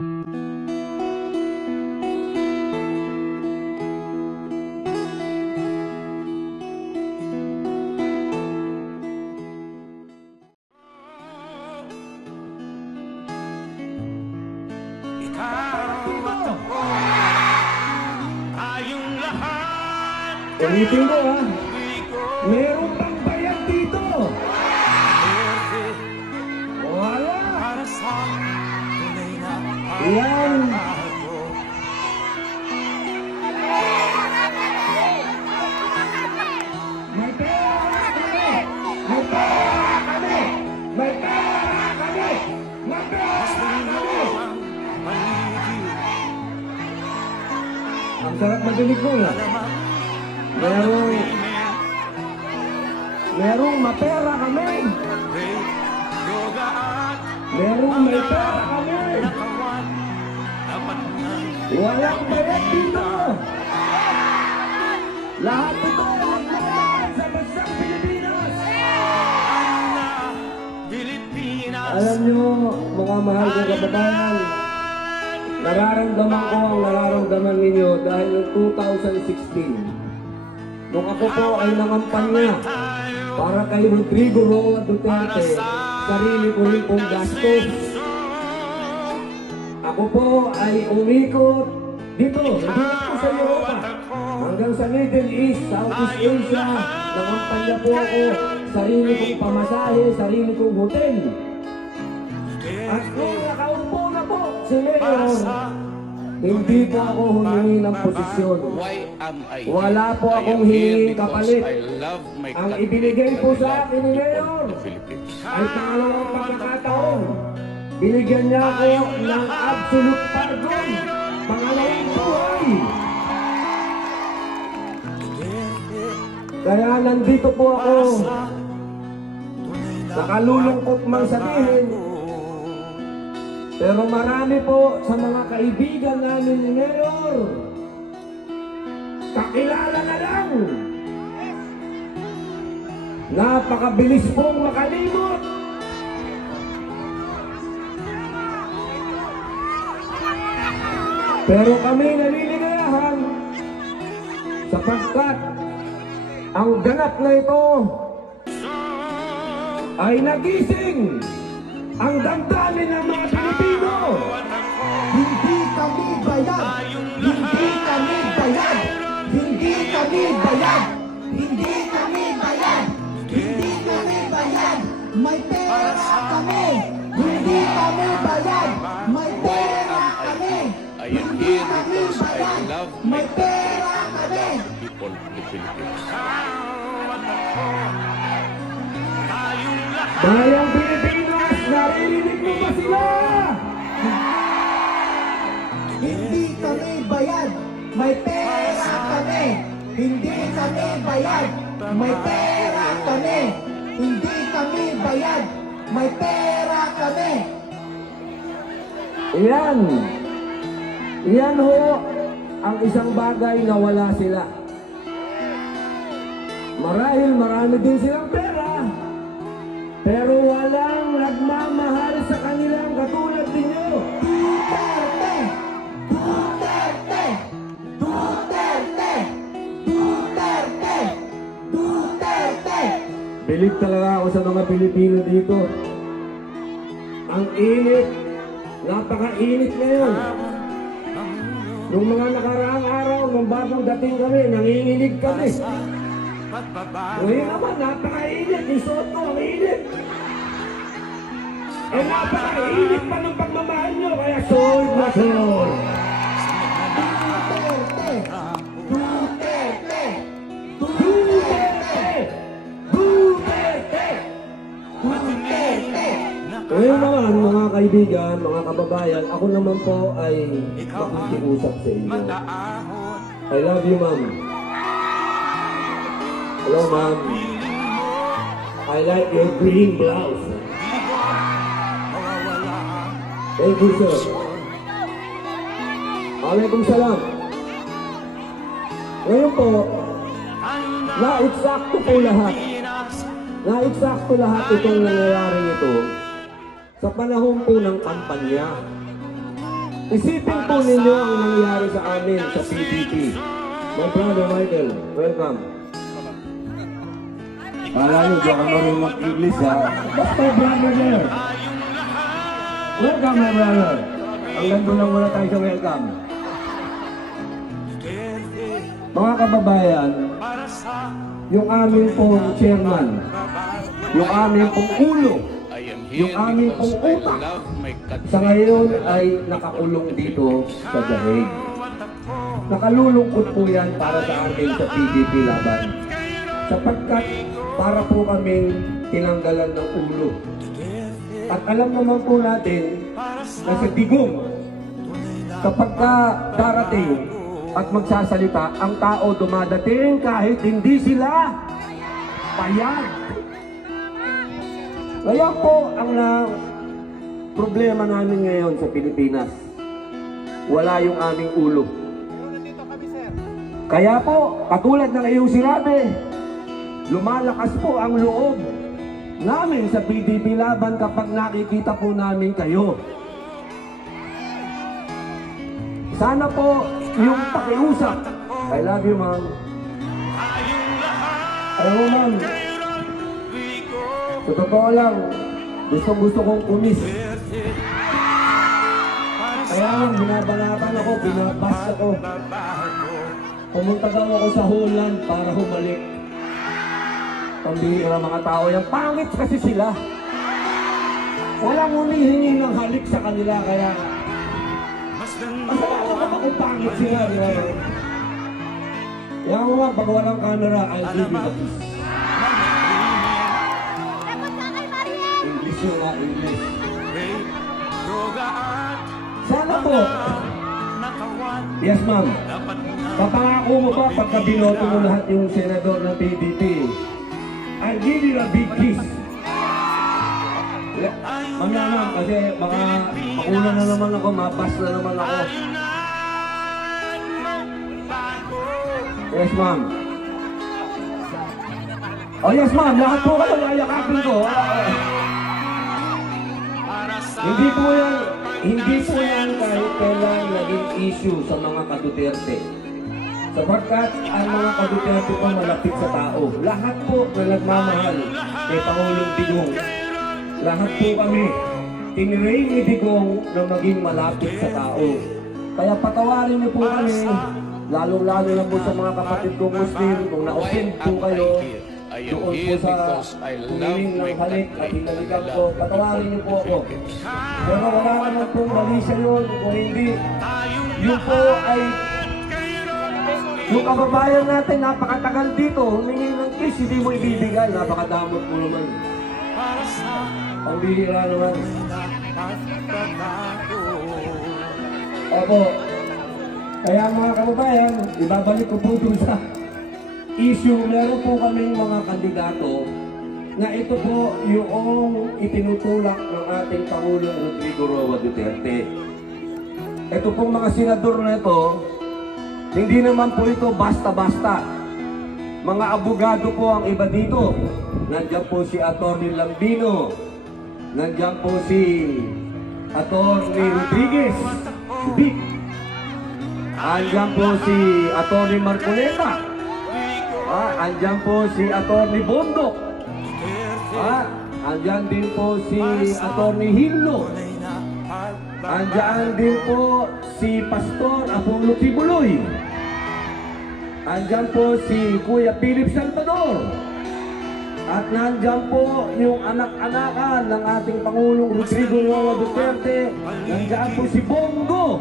Ulitin ko ha, meron pang bayad dito. Wala. Yan. May pera kami. May pera kami. May pera kami. May pera kami. Ang sarap madinig ko na. Merong mapera kami. Merong may pera kami. Walang bayad dito. Lahat ito naglalaan sa bansang Pilipinas. Alam nyo, mga mahal kong kababayan, nararamdaman ko ang nararamdaman ninyo dahil noong 2016, nung ako po ay nangampanya para kay Rodrigo Roa Duterte, sarili ko rin pong gastos. Ako po ay umikot dito, hindi po sa Europa, hanggang sa Middle East, Southeast Asia. Nangampanya po ako, sarili kong pamasahe, sarili kong hotel. At kung nakaupo na po si Mayor, hindi po ako humingi ng posisyon. Wala po akong hinging kapalit. Ang ibinigay po sa akin ni Mayor ay pangalawang pagkakataon. Binigyan niya ako ng absolute pardon. Pangalawang buhay. Kaya nandito po ako. Nakalulungkot man sabihin, pero marami po sa mga kaibigan namin ni Mayor, kakilala na lang. Napakabilis pong makalimot. Pero kami naliligayahan sapagkat ang ganap na ito ay nagising ang damdamin ng mga Pilipino. Hindi kami bayad. Hindi kami bayad. Hindi kami bayad. Hindi kami bayad. Hindi kami bayad. May pera kami. Hindi kami bayad. May pera kami. Hindi kami bayad. May pera kami. Bayang Pilipinas, naririnig mo ba sila? Hindi kami bayad. May pera kami. Hindi kami bayad. May pera kami. Hindi kami bayad. May pera kami. Yan. Yan ho ang isang bagay na wala sila. Marahil marami din silang pera, pero walang nagmamahal sa kanilang katulad ninyo. Duterte! Duterte! Duterte! Duterte! Duterte! Bilib talaga ako sa mga Pilipino dito. Ang init, napaka-init ngayon. Nung mga nakaraang araw, nung bagong dating kami, nanginginig kami. Ngayon naman, napaka-init. Isuot ko ang init. Eh, napaka-init pa ng pagmamahal nyo, kaya sold na sold. Duterte! Duterte! Duterte! Duterte! Duterte! Ngayon naman, mga kaibigan, mga kababayan, ako naman po ay makikiusap sa inyo. I love you, ma'am. Hello, ma'am. I like your green blouse. Thank you, sir. Waalaikumsalam. Ngayon po, na-eksakto po lahat. Na-eksakto lahat itong nangyayari ito sa panahon po ng kampanya. Isipin po ninyo ang nangyari sa amin sa PDP. My brother Michael, welcome. Kala nyo, diyan ka marunong mag-English ha. That's my brother there. Welcome my brother. Ang ganda lang muna tayo sa welcome. Mga kababayan, yung aming pong chairman, yung aming pong ulo, yung aming pong utak, sa ngayon ay nakakulong dito sa Dahig. Nakalulungkot po yan para sa akin sa PDP laban. Sapagkat para po kaming tinanggalan ng ulo. At alam naman po natin na sa digong, kapag ka darating at magsasalita, ang tao dumadating kahit hindi sila payag. Kaya po ang problema namin ngayon sa Pilipinas, wala yung aming ulo. Kaya po, katulad ng iyong sinabi, lumalakas po ang loob namin sa PDP laban kapag nakikita po namin kayo. Sana po yung pakiusap. I love you, ma'am. Alam mo, ma'am, sa totoo lang, gusto kong kumis. Kaya lang, binabanatan ako, binabas ako. Pumunta daw ako sa Holland para humalik. Pambihira mga tao yan. Pangit kasi sila. Walang humihingi ng halik sa kanila, kaya masalamat ka pa kung pangit sila, di ba? Kaya mo nga, pag walang camera, I'll give you the kiss. English yun nga, English. Sana po. Yes, ma'am. Papangako mo ba pagka binoto mo lahat yung senador ng PDP? I'll give you a big kiss. Mamaya ma'am, kasi baka makuna na naman ako, mabas na naman ako. Yes, ma'am. Oh, yes, ma'am. Lahat po kayo yayakapin ko. Hindi po yan kahit kailan naging issue sa mga ka-Duterte. Sapagkat ang mga ka-Duterte po malapit sa tao. Lahat po na nagmamahal kay Pangulong Digong. Lahat po kami tinirain ni Digong na maging malapit sa tao. Kaya patawarin niyo po kami, lalong-lalo na po sa mga kapatid kong Muslim, kung na-offend po kayo, doon po sa humiling ng halik at hinalikan ko, patawarin niyo po ako. Pero wala naman pong mali sa yun, kung hindi, yun po ay yung kababayan natin, napakatagal dito, humingi ng kiss, hindi mo ibibigay, napakadamot mo naman. Ang bihira naman. Opo, kaya mga kababayan, ibabalik ko po dun sa issue, meron po kaming mga kandidato na ito po yung itinutulak ng ating Pangulong Rodrigo Roa Duterte. Ito pong mga senador na ito, hindi naman po ito basta-basta. Mga abogado po ang iba dito. Nandiyan po si Atty. Lambino. Nandiyan po si Atty. Rodriguez. Si Vic. Andiyan po si Atty. Marcoleta. Andiyan po si Atty. Bondok. Andiyan din po si Atty. Hillo. Andiyan din po si Pastor Apollo Tibuloy. Andiyan po si Kuya Philip Salvador. At nandiyan po yung anak-anakan ng ating Pangulong Rodrigo Roa Duterte. Nandiyan po si Bongo.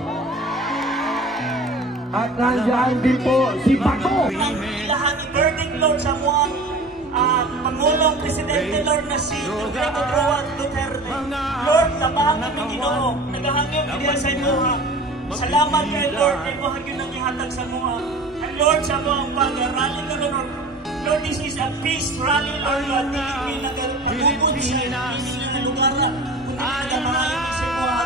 At nandiyan din po si Bato. Lahat burning Lord sa mga Pangulong Presidente Lord na si Rodrigo Roa Duterte. Lord, labahan kami Ginoo. Nagahangyo kami sa inyo. Salamat kay Lord kay mo hangyo nang ihatag sa mga. And Lord, sa mga pag-rally ka Lord. Lord, this is a peace rally, Lord. Hindi nagugod sa hindi lugar na kundi nagamahayin sa mga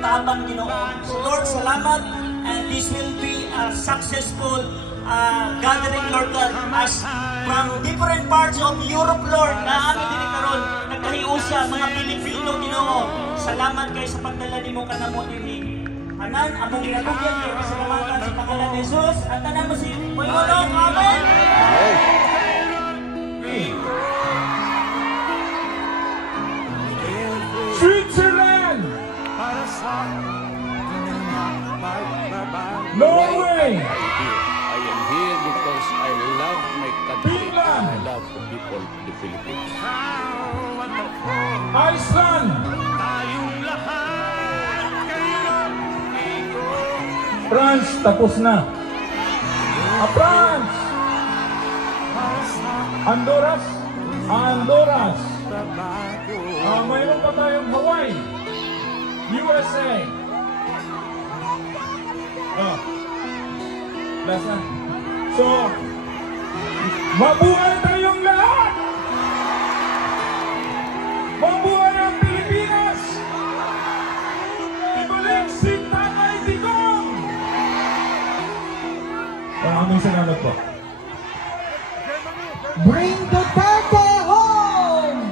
tabang Ginoo. So Lord, salamat. And this will be a successful gathering, Lord God, as from different parts of Europe, Lord, na amin din karon nagkahiusya mga Pilipino, Ginoo. Salamat kayo sa pagdala ni mo kanamo din. Tanan, among ginatugyan kay pasalamatan sa pangalan ni Jesus. At tanan mo si Panginoon. Amen! Switzerland! Norway! I am here because I love my country and I Finland! love the people of the Philippines. Iceland! France, tapos na. France! Honduras? Honduras! Mayroon pa tayong Hawaii. USA. Last na. So, mabuhay tayong lahat! Mabuhay ang Pilipinas! Ibalik si Tatay Digong! Maraming salamat po. Bring Duterte home!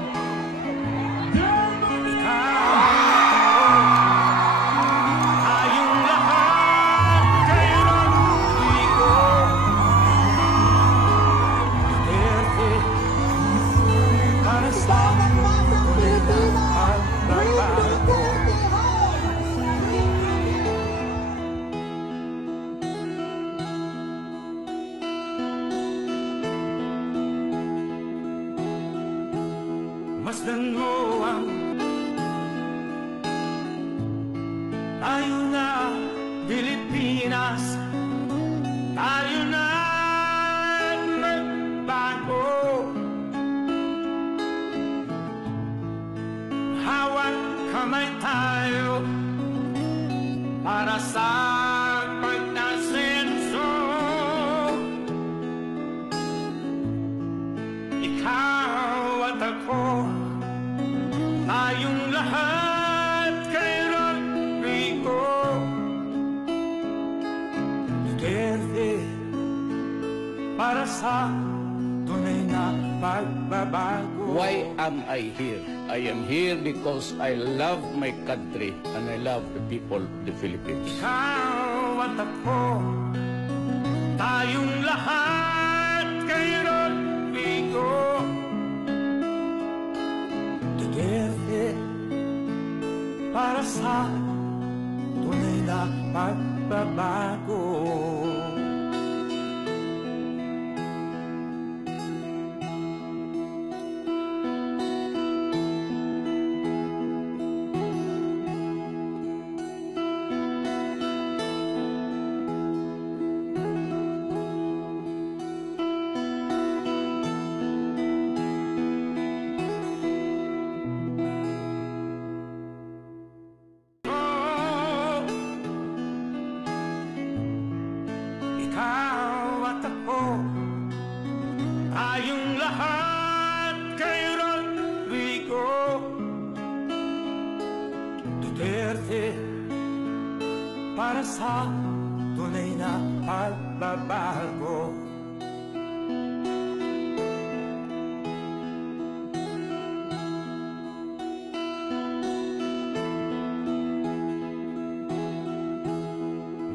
Bawat masang Pilipinas! Bring Duterte home! Masdan mo ang tayo na Pilipinas, tayo na magbago. Hawak kamay tayo para sa pagtasenso. Ikaw at ako, tayong lahat kay Rodrigo Duterte, para sa tunay na pagbabago. Why am I here? I am here because I love my country and I love the people of the Philippines. Ikaw at ako, tayong lahat kay Rodrigo Duterte, para sa tunay na pagbabago. Ikaw at ako, tayong lahat kay Rodrigo Duterte, para sa tunay na pagbabago.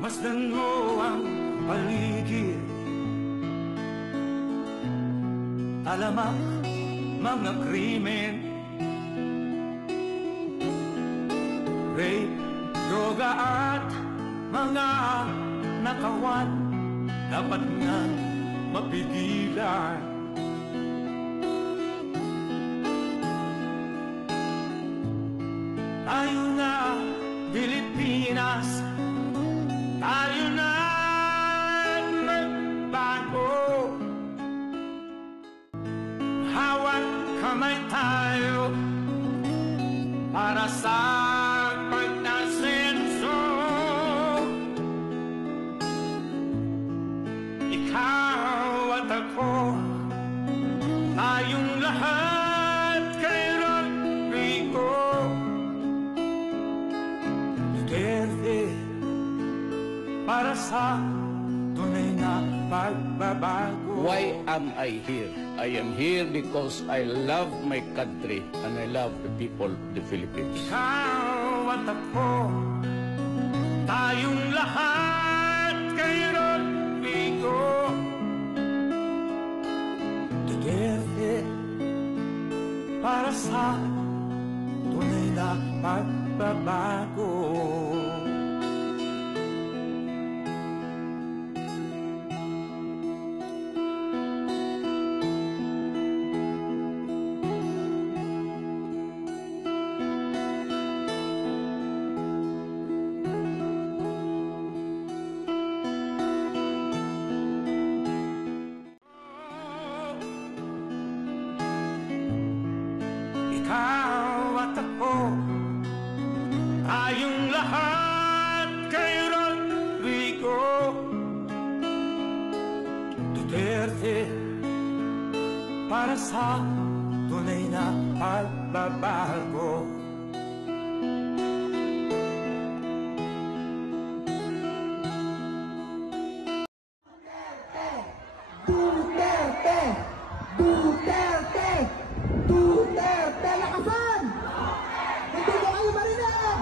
Masdan mo ang paligid, alamak mga krimen, rape, droga at mga nakawan, dapat nga mapigilan. Tayo na Pilipinas, tayo na magbago. Hawak kamay tayo para sa pagtasenso. Ikaw at ako, tayong lahat kay Rodrigo Duterte, para sa tunay na pagbabago. Why am I here? I am here because I love my country and I love the people of the Philippines. Ikaw at ako, tayong lahat kay Rodrigo Duterte para sa tunay na pagbabago. Ikaw at ako, tayong lahat kay Rodrigo Duterte para sa tunay na pagbabago. Duterte! Duterte! Duterte! Lakasan! Hindi ko kayo marinig!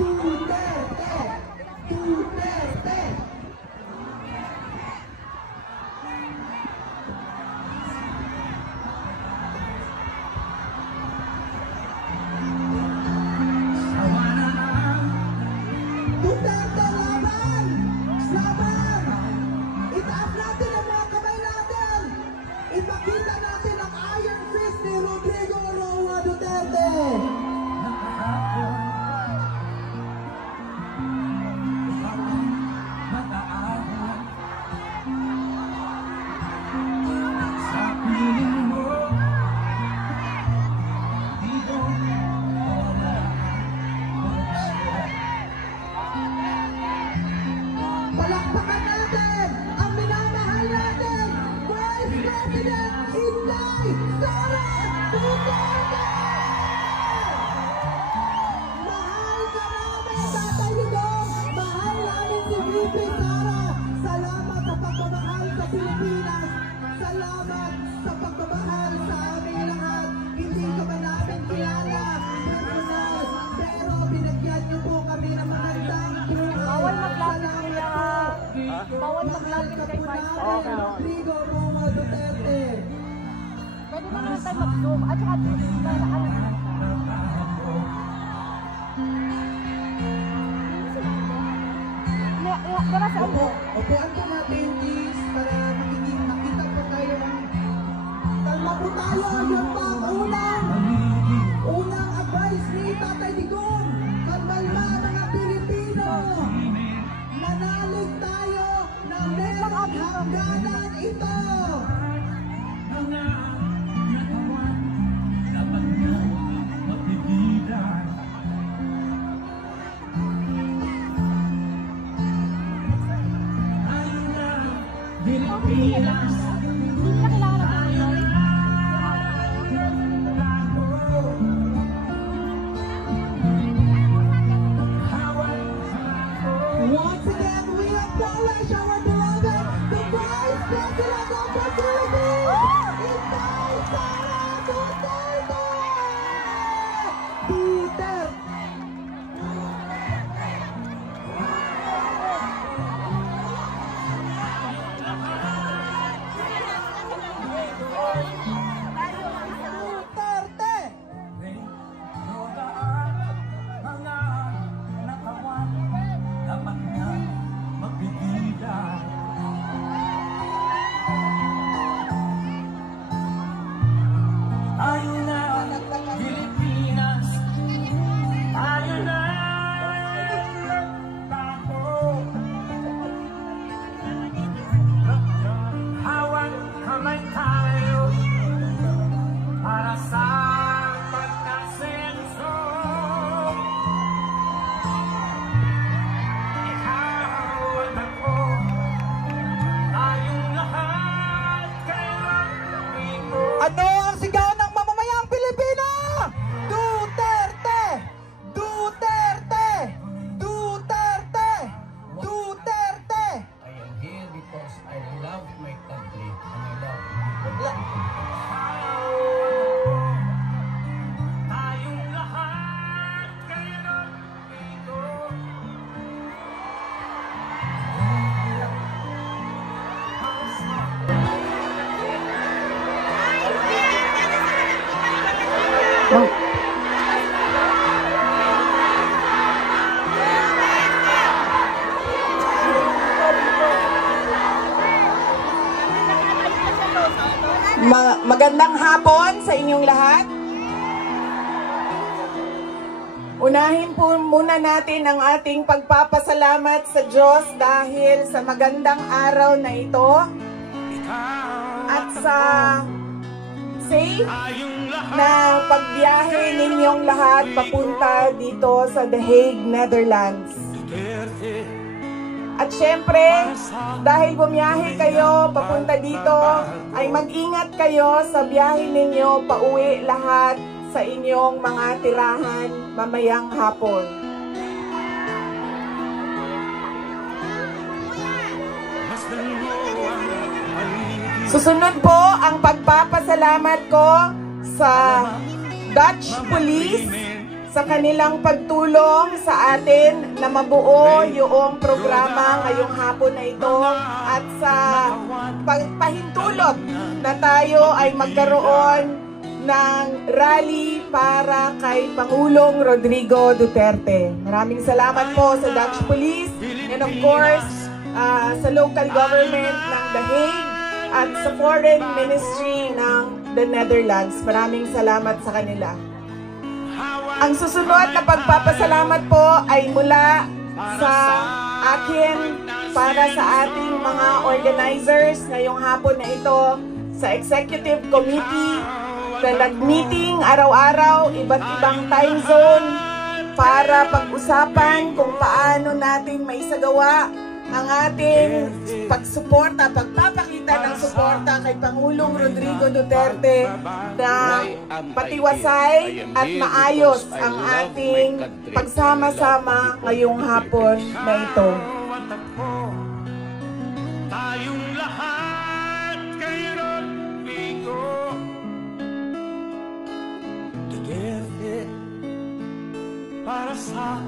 Duterte! Duterte! Duterte, laban! Laban! Itaas natin ang mga kamay natin! Ipakita natin ang iron fist ni Rodrigo Roa Duterte! Palakpakan natin ang minamahal natin, Vice President Inday Sara Duterte! Mahal ka namin, Tatay Digong! Mahal namin si VP Sara! Salamat sa pagmamahal sa Pilipinas! Salamat sa pagmamahal sa aming lahat! Hindi ka ba namin kilala, personal, pero binagyan niyo po kami ng magandang buhay! Bawal maglapit Salamat kaya. po! Bawal maglapit kay Vice President. Rodrigo Roa Duterte! Pwede ba naman tayo mag-zoom? At saka Dara sa Opo, upuan po natin please para makita po tayo. Kalma po tayo, yan pa ang unang advice ni Tatay Digong. Kalma mga Pilipino. Manalig tayo na merong hangganan ito. Hindi na kailangan ng Once again, we acknowledge our beloved, the Vice President of the Philippines, Inday Sara Duterte! Duterte! Duterte! Dapat na Magandang hapon sa inyong lahat. Unahin po muna natin ang ating pagpapasalamat sa Diyos dahil sa magandang araw na ito at sa safe na pagbiyahe ninyong lahat papunta dito sa The Hague, Netherlands. At syempre, dahil bumiyahe kayo papunta dito, ay mag-ingat kayo sa biyahe ninyo pauwi lahat sa inyong mga tirahan mamayang hapon. Susunod po ang pagpapasalamat ko sa Dutch Police sa kanilang pagtulong sa atin na mabuo yung programa ngayong hapon na ito at sa pagpahintulot na tayo ay magkaroon ng rally para kay Pangulong Rodrigo Duterte. Maraming salamat po sa Dutch Police and of course sa local government ng The Hague at sa Foreign Ministry ng the Netherlands. Maraming salamat sa kanila. Ang susunod na pagpapasalamat po ay mula sa akin para sa ating mga organizers ngayong hapon na ito sa Executive Committee na nag-meeting araw-araw, iba't ibang time zone para pag-usapan kung paano natin maisagawa ang ating pagsuporta, pagpapakita ng suporta kay Pangulong Rodrigo Duterte na patiwasay at maayos ang ating pagsama-sama ngayong hapon na ito. Tayong lahat kay Rodrigo Duterte para sa